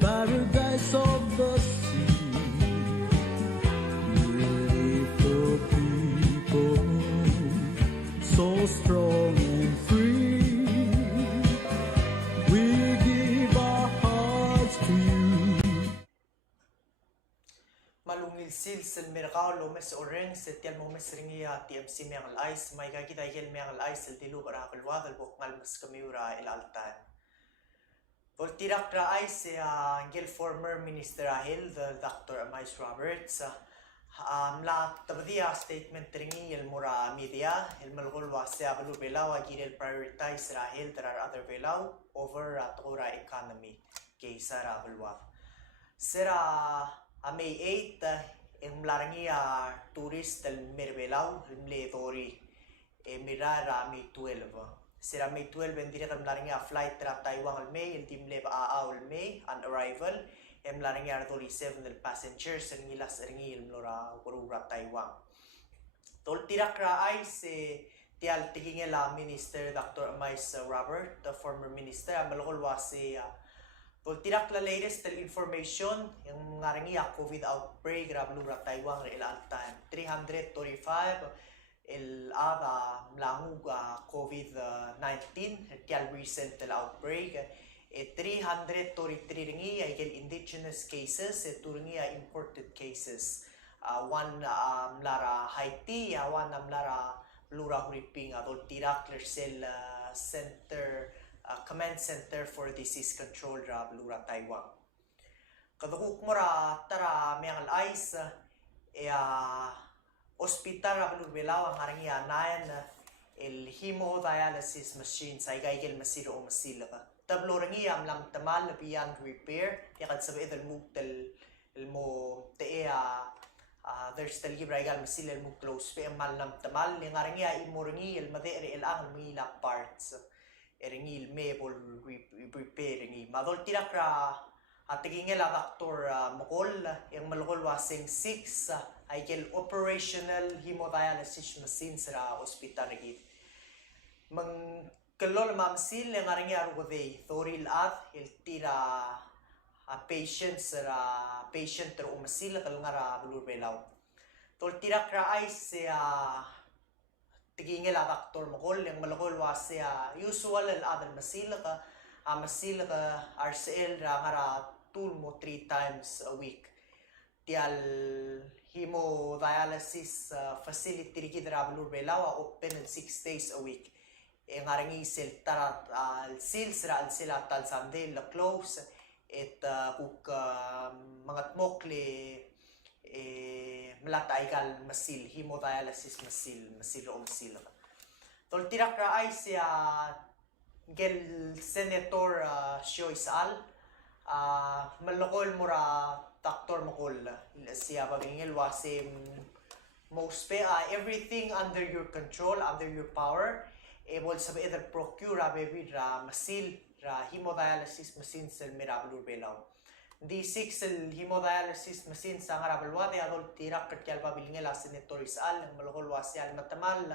paradise of the sea. Lift the people, so strong and free. We give our hearts to you. Malungil sil sel merkao lomes oreng setial momes ringia TMC mengal ais mai ga kita yel mengal ais sel dilu bara kelwa dal bok mal mas kamiura el altan. Voltirak ra ais ya gel former minister ahil the Dr. Amais Roberts la tabdia statement ringi el mura media el malgol wasya balu belaw agir el prioritize rahil there are other belaw over atura economy kaysa rabalwa. Sera a May 8, ang mlarangi tourist del Merbelaw, le Dori, mirara May 12. Sira May 12, hindi na mlarangi flight tra Taiwan al May, el team leba al May, on arrival, mlarangi Dori 7 del passengers, ang ilas ringi il mlora kurura Taiwan. Toltirak ra ay si tial tigingela Minister Dr. Amais Robert, the former minister, ang malkulwa si Voltirak la latest information yung ngarangi COVID outbreak rablura Taiwan el altan 335 el mlangu COVID-19 tial recent outbreak 333 ringi ay indigenous cases turingi imported cases one mlara Haiti one mlara lura huriping Voltirak Lercel Center Command Center for Disease Control ra Blura Taiwan. Kadukuk mo ra tara mengal ais hospital ra Blura Belaw ang arangi anayan el hemodialysis machine sa igaigil masiro o masila ka. Tablo rangi am lam tamal beyond repair yakad sabi el muktel el mo te there's still gibraigal masila el muklos pe mal lam tamal yang arangi imo rangi el madere el ang mila parts. Eringi mebol repairing madol tirakra atigingel Dr. Mokol yang malukol wasing 6 ay kel operational hemodialysis machine sa hospital nagit mang kalol mamsil yang aringi arugode thoril at el tira patient ter umasil kalngara bulur belaw tol tirakra ay sa tigingel Dr. Mokol yang malakol wasya usual al adal masila ka RCL ra ngara tulmo 3 times a week tial hemodialysis facility rikidra balur belawa open 6 days a week ngarangi sel tarat al sils ra al sila tal Sunday la close et kuk mangat mokle melata igal masil hemodialysis masil o masil tol tirak ra ay siya gel senator Shoy Sal malokol mura Dr. Mokol siya babingil wasim most everything under your control under your power able sabi either procure baby ra masil ra hemodialysis machine sel mirablur belaw D6 el hemodialysis machine sa ngarabalwate adol tirak katyal babilingel a senator Isal ang malukol wasyal matamal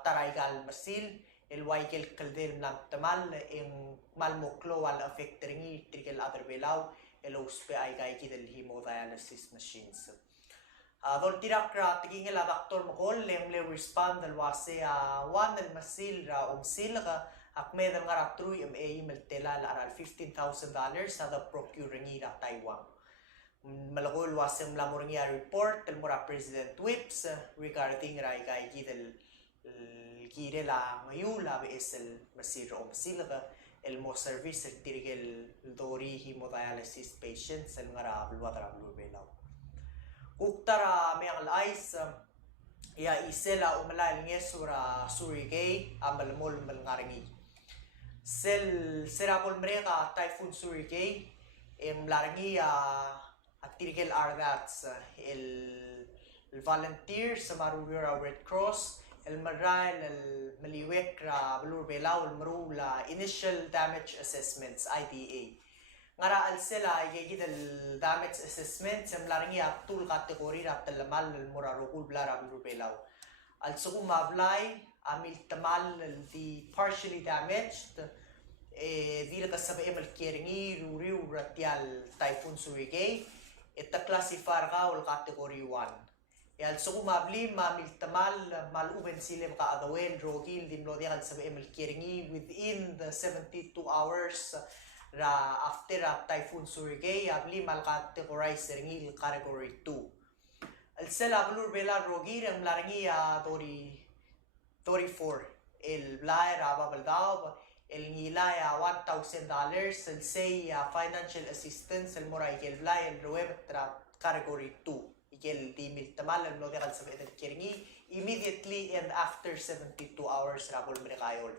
taraygal masil el waikel kalder lang tamal ang malmoklo wal affect ringi trigel other belaw el uspe ay gaiki del hemodialysis machines adol tirak ra tigingel a Dr. Mokol ang le respond dal wase one el masil ra umsil ka akmed ang ngara trui meltela aral $15,000 sa the procuring ira Taiwan. Malakol wasem lamuring report el mura President Whips regarding rai kai gidel gire la mayula besel masiro o masilga el mo service el tirigel dori hemodialysis patients el ngara bulwadra bulbelaw. Kuktara mayang ais ya isela umalal ngesura surigay amalmol malngaringi. Serapol mereka Typhoon Surigay mlarangi at tirigel argats el volunteer sa marurura Red Cross el maral el maliwek ra balur belaw el marula initial damage assessments IDA ngara al sela yegid el damage assessment sa mlarangi at tul kategori ra talamal el murarukul blara balur belaw al sukum mablay amil tamal the partially damaged dila ka sa emal kieringi ruriu ratial typhoon surigay ita classifar ka ul category 1 yal so kumabli mamil tamal maluben silem ka adawen rogil dimlo dia kan sa emal kieringi within the 72 hours ra after a typhoon surigay abli mal categorize ringi category 2 al sela blur bela rogil ang laringi tori 4 el blay raba baldao el ngilaya $1,000 el say financial assistance el mora el blay el rueb tra category 2 el di mil tamal el no degal sa el kiringi immediately and after 72 hours rabol merekayo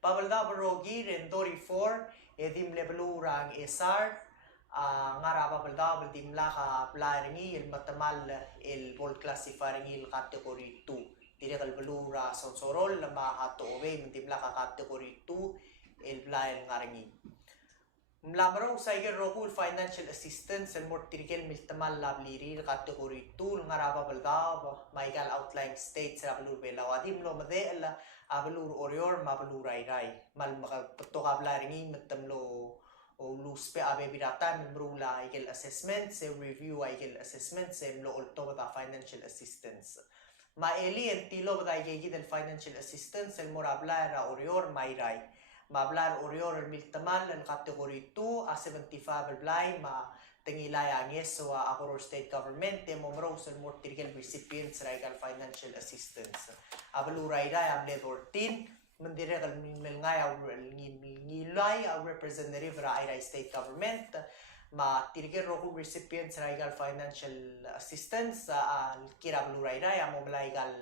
pabalda barogi en dori 4 edim lebelurang esar nga raba balda dim la ka blay el matamal el bol classifying el category 2 Dire kalbalura sonsorol na mahatowe mintibla ka category 2 el blael ngarangi. Mlamaro sa igel rokul financial assistance el mortirigel miltamal labliri category 2 ngaraba balda maigal outlying states rabalur belawadim lo made la abalur orior mabalur rai mal makapto ka blaringi mitamlo o luspe abe birata mrula igel assessment se review igel assessment se mlo ulto ba financial assistance. Maeli el tilo bada yegi del financial assistance el morabla era orior mairai mablar orior el miltamal el category 2 a 75 el blay ma tengilay ang yeso a Aurora state government de momros el mortirgel recipients regal financial assistance abaluray rai able 14 mandire el milngay el ngilay a representative ra irai state government ma tirigel roku recipients regal financial assistance al kirablu rairai amo malaigal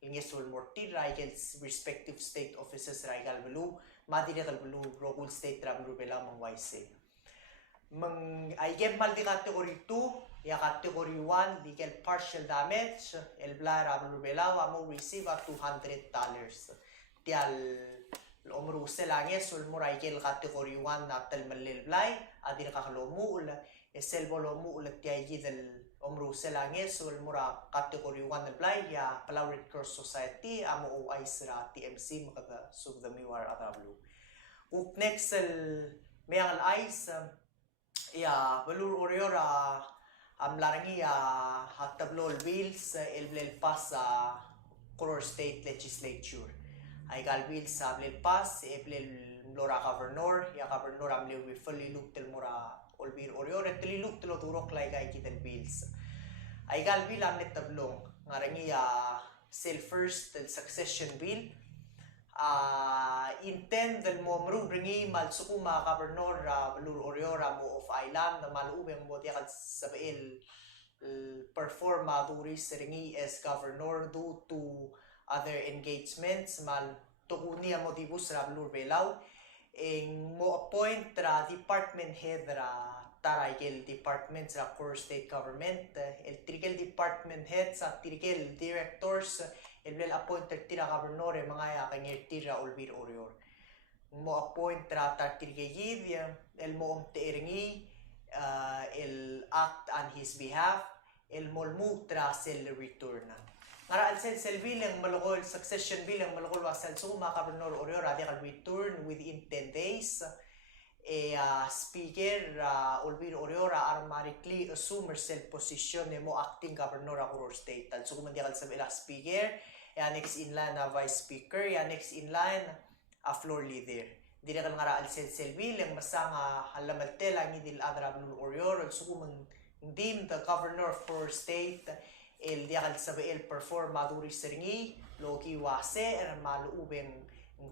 ingesul mortir regal respective state offices regal belu ma tirigel belu roku state rablu bela mang waise mang aigem mal di category 2 ya category 1 legal partial damage el bla rablu bela amo receive up $200 tial الأمر وسلع يسول مرايجل category 1 نعتل من البلاي أدينا كخلومو ولا السلبو لومو ولا تيجي الأمر وسلع يسول مرا category 1 البلاي يا بلاو ريد كروس سوسايتي أمو أو أي سرا TMC مكذا سوق دميوار أدابلو وبنكس المياه الأيس يا بلور أوريورا أملارني يا هتبلو البيلز الباس Aurora State Legislature ay galbil sa blil pas blil lora governor ya governor am le fully look tel mora olbir orior et li look tel turok lay gay kitel bills ay galbil am net tablong ngarangi ya sel first tel succession bill intend del momru bringi mal sukuma governor blur orior mo of island na malubeng mo tiyak sa bail performa duris ringi as governor due to other engagements mal tukuni mo dibus rablur belaw en mo appoint ra department head ra tarayel department sa core state government el trigel department head sa trigel directors el bel appointed tira governor mga ya kanyir tira olbir orior mo appoint ra tar trigeyid el mo omteringi el act on his behalf el molmu tra sel return Ngara al sel bilang malukol succession bilang malukol wasal suma governor orior radical return within 10 days speaker olbir orior automatically assume sel position mo acting governor Aurora state al suma dial sa ila speaker next in line vice speaker next in line floor leader dire kal ngara al sel bilang masanga halamaltel ang idil adra orior al suma dim the governor of Aurora state el diakal sabi el perform maduri seringi loki wase er maluubeng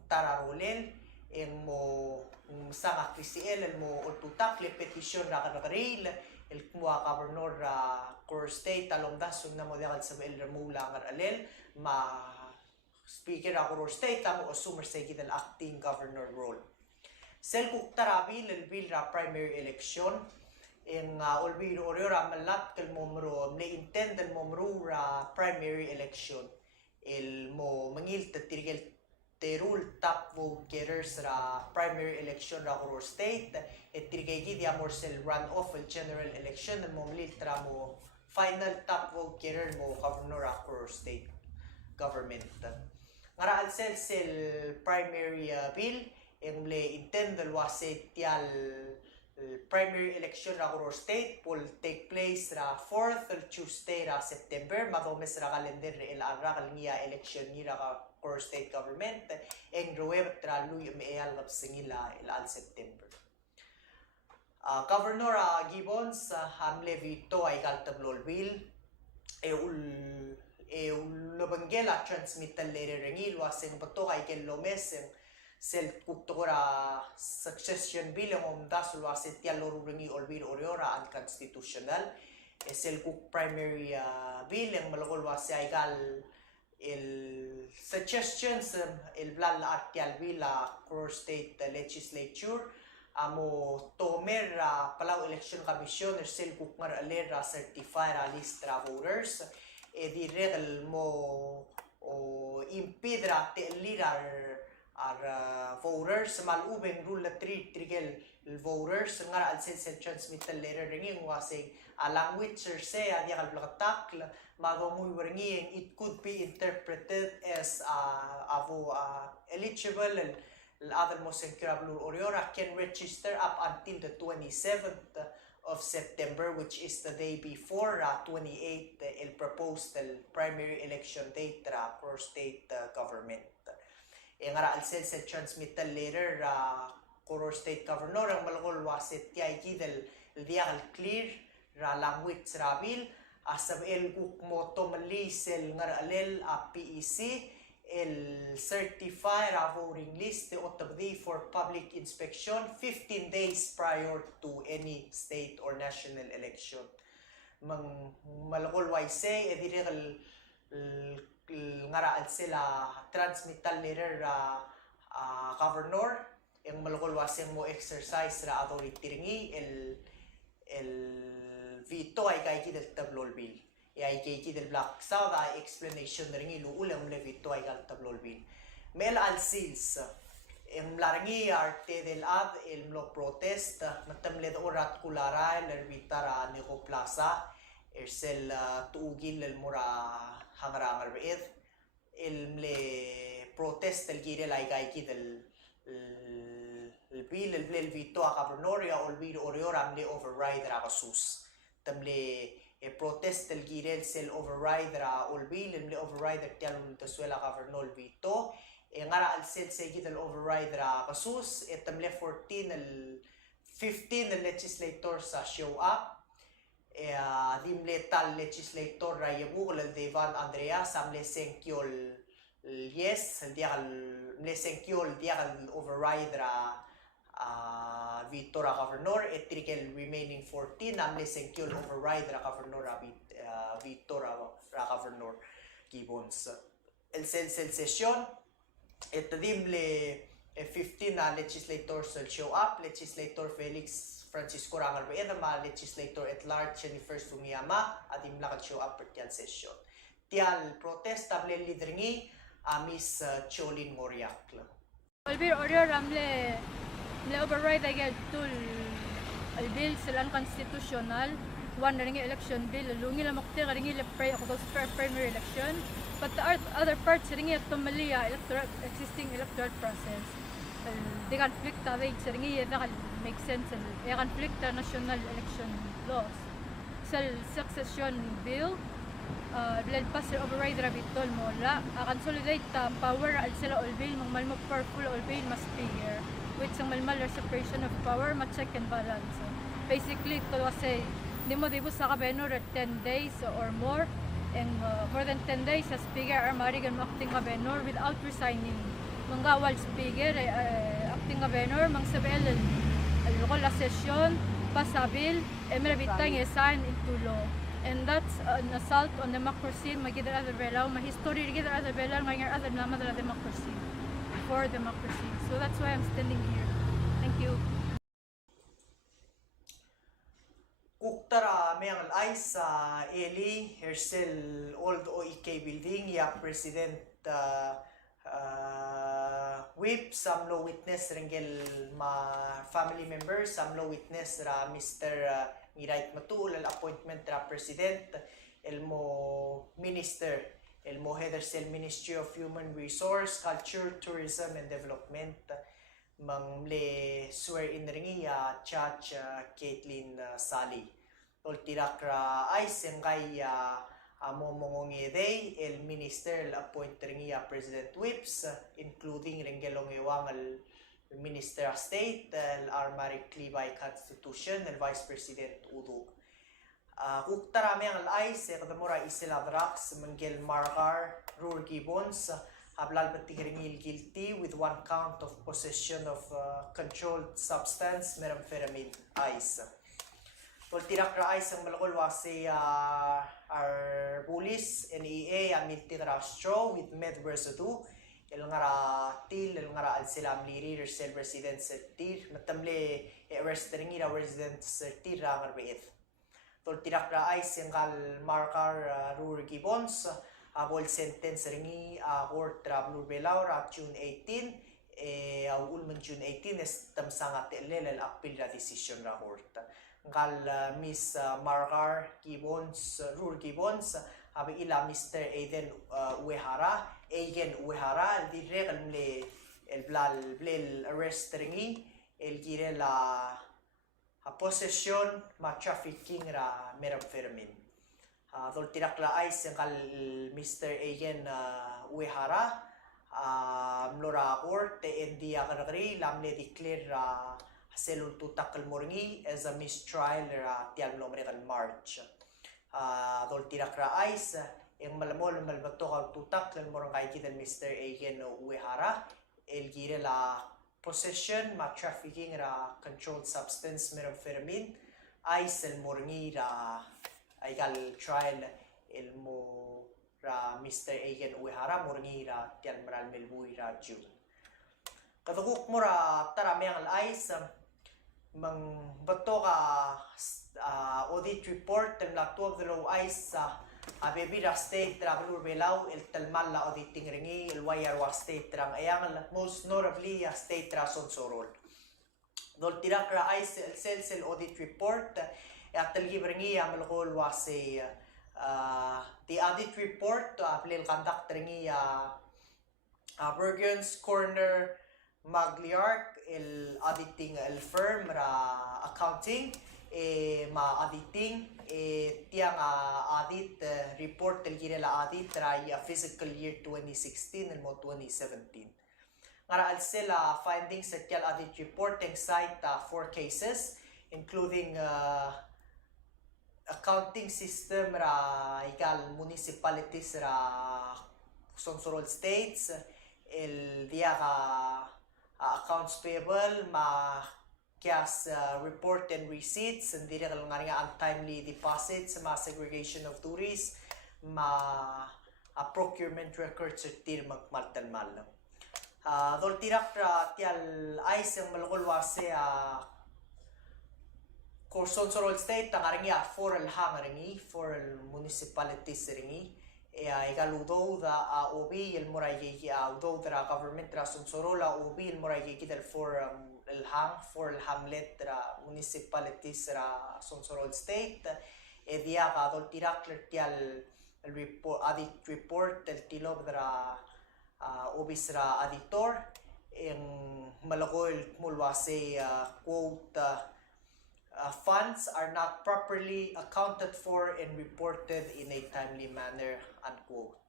tararolel en mo sanga krisiel el mo ultutak le petition ra karil el kumwa governor Aurora state talong dasun na mo diakal sabi el remula ngar alel ma speaker Aurora state amo assumer sa gidal acting governor role sel kuktarabil el bill ra primary election en olbir oriora malat kel momro le intend el momro primary election el mo mangil tatirgel terul top vote getters ra primary election ra Aurora state et tirgegi dia morsel run off el general election el momlil tra mo final top vote getter mo governor Aurora state government ngara al sel primary bill en le intendo lo hace tial primary election ra Koror State will take place ra 4th Tuesday ra September madomes ra calendar el ara kalngia election ni ra Koror State government en ruweb tra luy meal gap singila el al September. Governor Gibbons hamle vito ay galtablol bill lobangela transmittal later rengi waseng bato kay ken lomes sel kuktora succession bill ang omdas wasit yaloro rengi olbir oriora unconstitutional sel kuk primary bill ang malagol wasi ay gal el suggestions el blal at bill Koror State Legislature amo tomer palau election commission sel kuk ngar aler certify list voters direct mo impede te lirar voters malubeng rule 3 trigel voters nga al sen transmit letter ringing wasing language se adia kal plakatak magomuy ringing it could be interpreted as eligible other most incurable oriora can register up until the 27th of September, which is the day before 28th el proposed primary election date for state government. Ngara al sel transmittal later Koror State Governor ang malagol wasit tiay del dial clear ra language rabil asab el kuk moto malisel ngara alel PEC el certify ra voting list the for public inspection 15 days prior to any state or national election. Mang malagol waise edirel ngara al sila transmittal later governor yang malagol waseng mo exercise ra authority ringi el veto ay kay kidel tablol bill ay kay kidel black south explanation ringi lu ulang le veto ay kal tablol bill mel al sils em larangi arte del ad el mlo protest matamled orat kulara el vitara neko plaza ersel tuugil el mura hangarangar beed el mle protest el gire la igay del el bill el vito a governoria ol bir oriora mle override ra kasus tamle protest el gire el override ra ol bill el mle override tialun taswela governor vito ngara al set se gid el override ra kasus tamle 15 el legislators show up dimle tal legislator ra yabugol el Devan Andreas amle senkyol yes el dia mle senkyol dia override ra Vitora Governor etrikel remaining 14 amle senkyol override ra Governor Vitora ra Governor Gibbons el session dimle 15 legislators show up legislator Felix Francisco Rangal Baedama, legislator at large Jennifer Sumiyama, adim lakad show up per tiyan session. Tial protest table lidringi Miss Cholin Moriak. Albir order ramle override agad tul al bill silang constitutional one ringi election bill lungi la makte ringi le primary election but the other parts ringi at tumalia existing electoral process. Di conflict away ringi make sense conflict national election laws sa succession bill bilal pas override rabitol mo la consolidate power al sila all bill malmo powerful all bill mas figure which ang malmal separation of power ma check and balance basically to say di mo dibo sa kabenor 10 days or more and more than 10 days as speaker are marigan acting kabenor without resigning mangawal speaker acting kabenor mang sabel al session pasabil emrabitang sign into law and that's an assault on democracy magidar other belaw ma history gidar other belaw ngayon other naman la democracy for democracy so that's why I'm standing here. Thank you. Kuktara mayang ay sa Eli Hersel Old OEK building ya President whip some law witness ringel ma family members some law witness ra Mr. Mirait Matul al appointment ra President elmo Minister elmo header sel Ministry of Human Resource Culture Tourism and Development Mangle swear in ringi Judge Caitlin Sally. Toltirak ra ay sengkay momongongi day el minister appoint ringi President Whips including ringelong iwang el Minister of State el armarikli by Constitution el Vice President Udo. Kuktarami ang ay kadamura isiladrax manggel markar Rur Gibbons hablal ringil guilty with 1 count of possession of controlled substance methamphetamine ice. Toltirak ra ice ang malakol wasi our police NEA amilti rastro with med residue el ngara til el ngara al silam liri sel resident sertir matamle arrest ringira resident sertir ra ngarbeet. Toltirak ra ice ang kal markar Rur Gibbons abol sentence ringi court travel belaw ra June 18 ulman June 18 es tamsanga telel appeal ra decision ra court ngal Miss Margar Gibbons Rur Gibbons abi ila Mr. Aiden Uehara di regal mle el blal blel arrest ringi el gire la possession ma trafficking ra methamphetamine. Toltirak la ay sengkal Mr. Ayen Uehara mlora court endi akanagri lamne declare selul tutakal moringi as a mistrial ra tial nomrekal March. Toltirak la ay yung malamol malbato kal tutak lan morang kay kita Mr. Ayen Uehara el gire la possession ma trafficking ra controlled substance methamphetamine ay sel moringi ra ay kal trial el mo ra Mr. Ayen Uehara moringi ra tiyan maral melbui ra June. Katukuk mo ra tarami ang ice mang bato ka audit report ang latuag dalaw ice abebira state ra blur belaw el talmal la auditing ringi el wayarwa state ra ayang most notably state ra Sonsorol. Dol tirak ra ice el sel audit report at ringi malakol wasi the audit report plil conduct ringi Bergen's Corner Magliark el auditing el firm ra accounting ma auditing tiang audit report el gire la audit ra fiscal year 2016 and mo 2017 ngara al sila findings sa tial audit report ang cite 4 cases including accounting system ra ikal municipalities ra Sonsorol states el dia ka accounts payable ma cash report and receipts and dire kal nga untimely deposits ma segregation of duties ma procurement records at tir magmaltan mal dol tirak ra tial ice ang malakol wase Sonsorol state ang aringi for el hang aringi for el municipalities aringi ikaludo da obi el moray udo da government ra Sonsorol obi el moray del for el hang for el hamlet ra municipalities ra Sonsorol state dia ka dol tirak tial el report audit report el tilog da obis ra auditor en malakol mulwase quote funds are not properly accounted for and reported in a timely manner, unquote.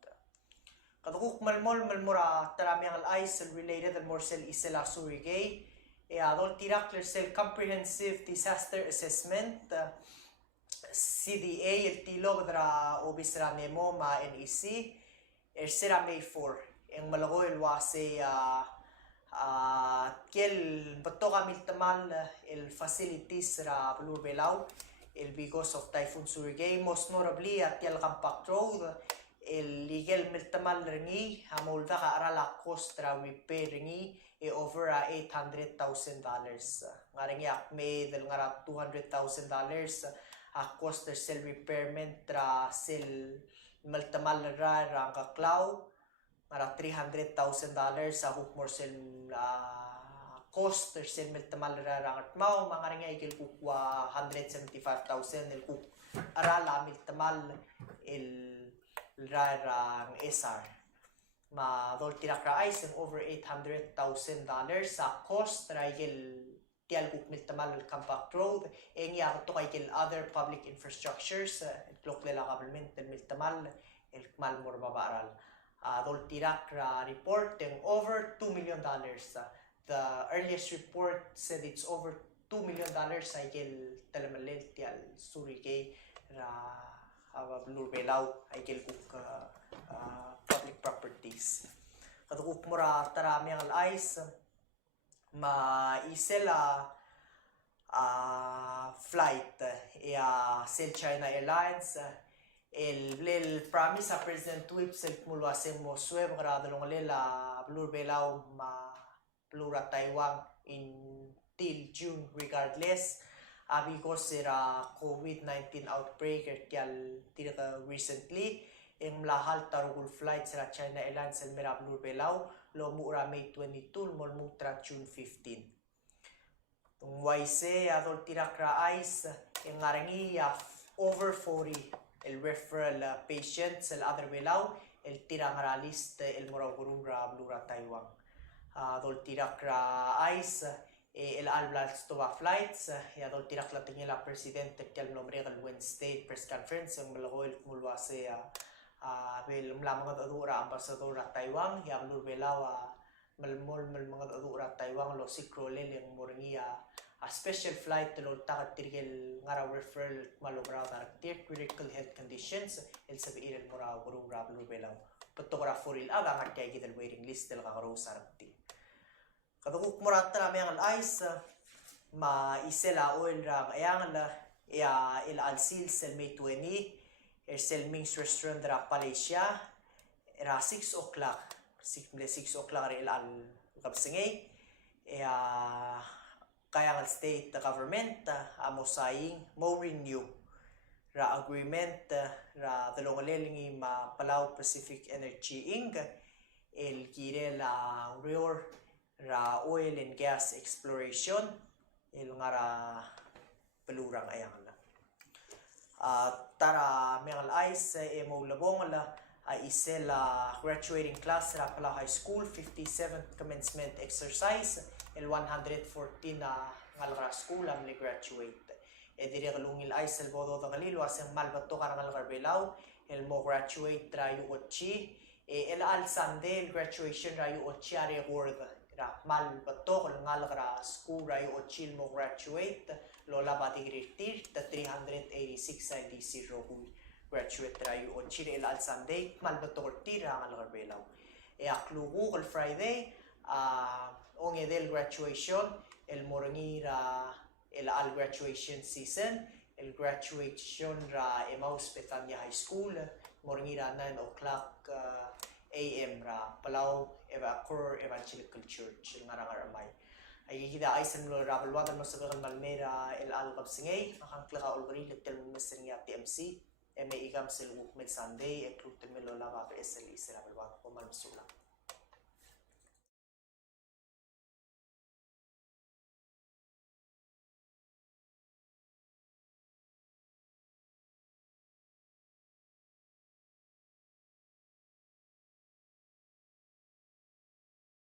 Katukuk malmura tarami ang ice related and morsel isela surigay adol tirak sel comprehensive disaster assessment CDA el tilog dra obis ra nemo ma NEC sera May 4 ang malagoy wase kel bato kami tamal el facilities ra Blue Belaw el because of Typhoon Surigay most notably at el Campak Road el legal miltamal ringi hamolda ka arala cost ra repair ringi over $800,000 nga ringi akme del nga $200,000 cost der sel repairment ra sel miltamal ra ang kaklaw para $300,000 sa hook more sel cost der sel miltamal ra rangat mau mga ringi igil kukwa $175,000 el kuk arala miltamal el rarang SR ma dol tirak ra ay over $800,000 sa cost raigil tial gukmil tamal compact road eng ya to kay other public infrastructures klok lela government mil tamal el kmal mor babaral dol tirak ra report eng over $2 million. The earliest report said it's over $2 million aigil talamalil tial surigay ra Blurbelaw aigil kuk public properties. Kadukuk mura tarami ang alais maisela flight Sel China Airlines el promise sa President Whips el mulwasem mo swem grado long lela Blurbelaw ma Blura Taiwan until June regardless because sira COVID-19 outbreak ertial tiraka recently ang malahal tarugul flight sa China Airlines sa Mira Blurbelaw lo mura May 22 mol mutra June 15. Tung YC adol tirak ra ice ang ngarangi over 40 el referral patient sa other belaw el tirang ra list el mura gurura Blura Taiwan. Adol tirak ra ice el alblas to flights adol tirak la tingila presidente tel nombre el Wednesday press conference ang malagoy mulwase bil mga adura ambasador at Taiwan yang Blurbelaw malmol mga adura Taiwan lo sikrolel yang moringia a special flight lo takat tirgel ngara referral malobra directive critical health conditions el sabiir el mora gurura Blurbelaw patokra foril aga ngatay gidel waiting list del kagaro sarati kadukuk morata na ang ice ma isela oil rang ayang la il alsil sel May 20 Sel Ming's restaurant ra Malaysia era 6 o'clock 6 o'clock rin al kapsingay kaya ang state government amosaying mo renew ra agreement ra dalongaleli ma Palau Pacific Energy Inc. El kire la ra oil and gas exploration el ngara pelurang ayang la tara mengal ice mo labong la isela graduating class ra Palau High School 57th commencement exercise el 114 ngalra school ang graduate dire kalungil ice el bodo da galilo asang malbato karangal Blurbelaw el mo graduate rayu ochi el al Sunday graduation rayu ochi are word ra mal bato kol ngalra school rayu ochi mo graduate lola batigritir ta 386 IDC rogu graduate rayu ochi el al Sunday mal bato tira ngal Blurbelaw aklugu kol Friday ong edel graduation el morangira el al graduation season el graduation ra Emmaus Bethania High School morangira 9 o'clock AM ra Palau Core Evangelical Church el ngarangaramay ay kita ay sa mga rabalwadan mo sa kakang Malmera el algab singay nakangklaka ulgari litil mo mesenya TMC may igam sa luguk med Sunday eklutin mo lola ka SLE sa rabalwadan ko malmasulang